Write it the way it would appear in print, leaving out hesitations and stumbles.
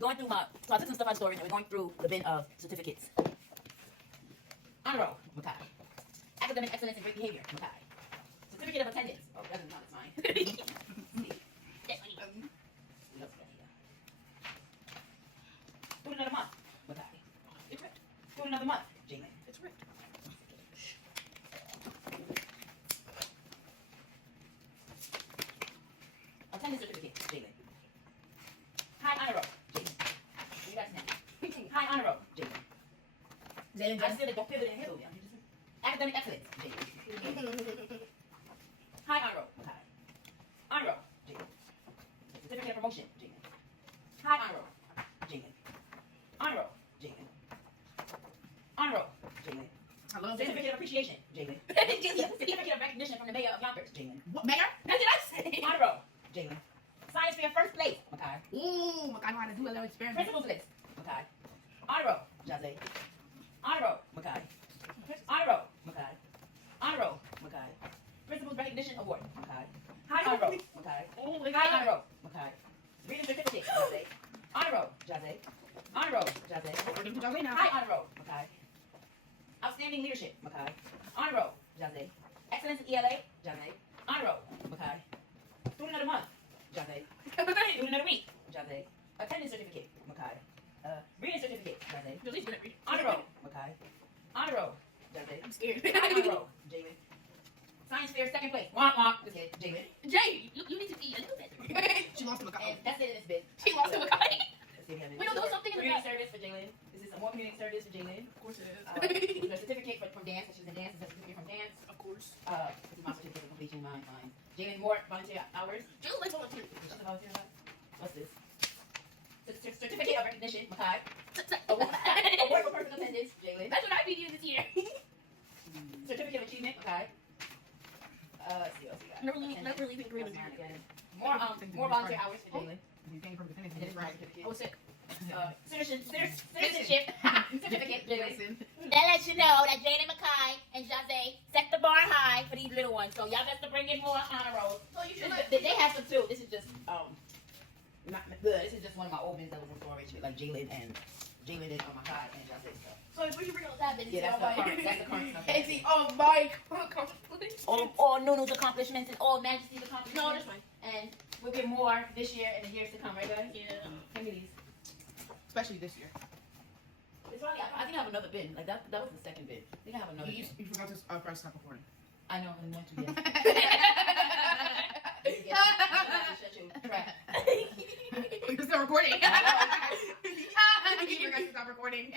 going through so I took some stuff out of storage and we're going through the bin of certificates. Honor roll, Makai. Academic excellence and great behavior, Makai. Certificate of attendance. Oh, that's not mine. That's funny. What else got here? Student of the month, Makai. It's ripped. Student of the month, Jalen. It's ripped. Attendance certificate, Jalen. High honor roll, Jalen. You guys know. High honor roll, Jalen. I still don't pivot in the middle. Academic excellence, Jalen. High honor roll, Makai. Honor roll, Jalen. Certificate of promotion, Jalen. High honor roll, Jalen. Honor roll, Jalen. Honor roll, Jalen. Hello, certificate of appreciation, Jalen. Certificate of recognition from the mayor of Yonkers, Jalen. What, mayor? What did I say? Honor roll, Jalen. Science fair first place, Makai. Ooh, Makai know how to do a little experiment. Principals list, Makai. Honor roll, Jose. Honor roll, Makai. Honor roll, Makai. Honor roll, Makai. Principals recognition award, Makai. High honor roll, Makai. High honor roll, Makai. Reading certificate, Jose. Honor roll, Jose. Honor roll, Jose. Working to Jose now. High honor roll, Makai. Outstanding leadership, Makai. Honor roll, Jose. Excellence in ELA, Jose. Honor roll, Makai. Student of the month, Jose. Student of the week, Jose. Attendance certificate, Makai. Reading certificate, Jose. Julie's good at reading. Honor roll, Makai. Honor roll, Jose. I'm scared. Honor roll, Jalen. Science fair second place. Womp womp. This is Jalen. Jay, you need to eat a little bit. She lost to Makai. And that's it in this bit. She lost to Makai. We don't do something in the community back. service for Jalen. This is some more community service for Jalen. Of course it is. The certificate from dance. She's in dance. This is a certificate from dance. Of course. This is my certificate of completion. Mine. Jalen more volunteer hours. Jill likes volunteer. She's a volunteer. What's this? Certificate of recognition. Makai. Award for personal attendance. Jalen. That's what I be using this year. Certificate of achievement. Makai. Let's see what else we got. Never leaving green again. More volunteer hours for Jalen. You came from the finish. And it's right. Oh, sick. Citizenship certificate, Jalen. That lets you know that Jada Mackay and Jose set the bar high for these little ones. So y'all got to bring in more honor rolls. So you should. They have some too. This is just not good. This is just one of my old bins that was in storage with like Jalen and Makai and Jose stuff. So if you bring all that, then Yeah, that's the current stuff. Casey, oh my accomplishments. All Nunu's accomplishments and all Majesty's accomplishments. No, that's fine. And we'll get more this year and the years to come, right, guys? Yeah. Give me these. Especially this year. It's probably, I think I have another bin. Like that was the second bin. I think I have another bin. You forgot to press stop recording. I know, I want to, yeah. Shut your trap. You're still recording. I know. You forgot to stop recording.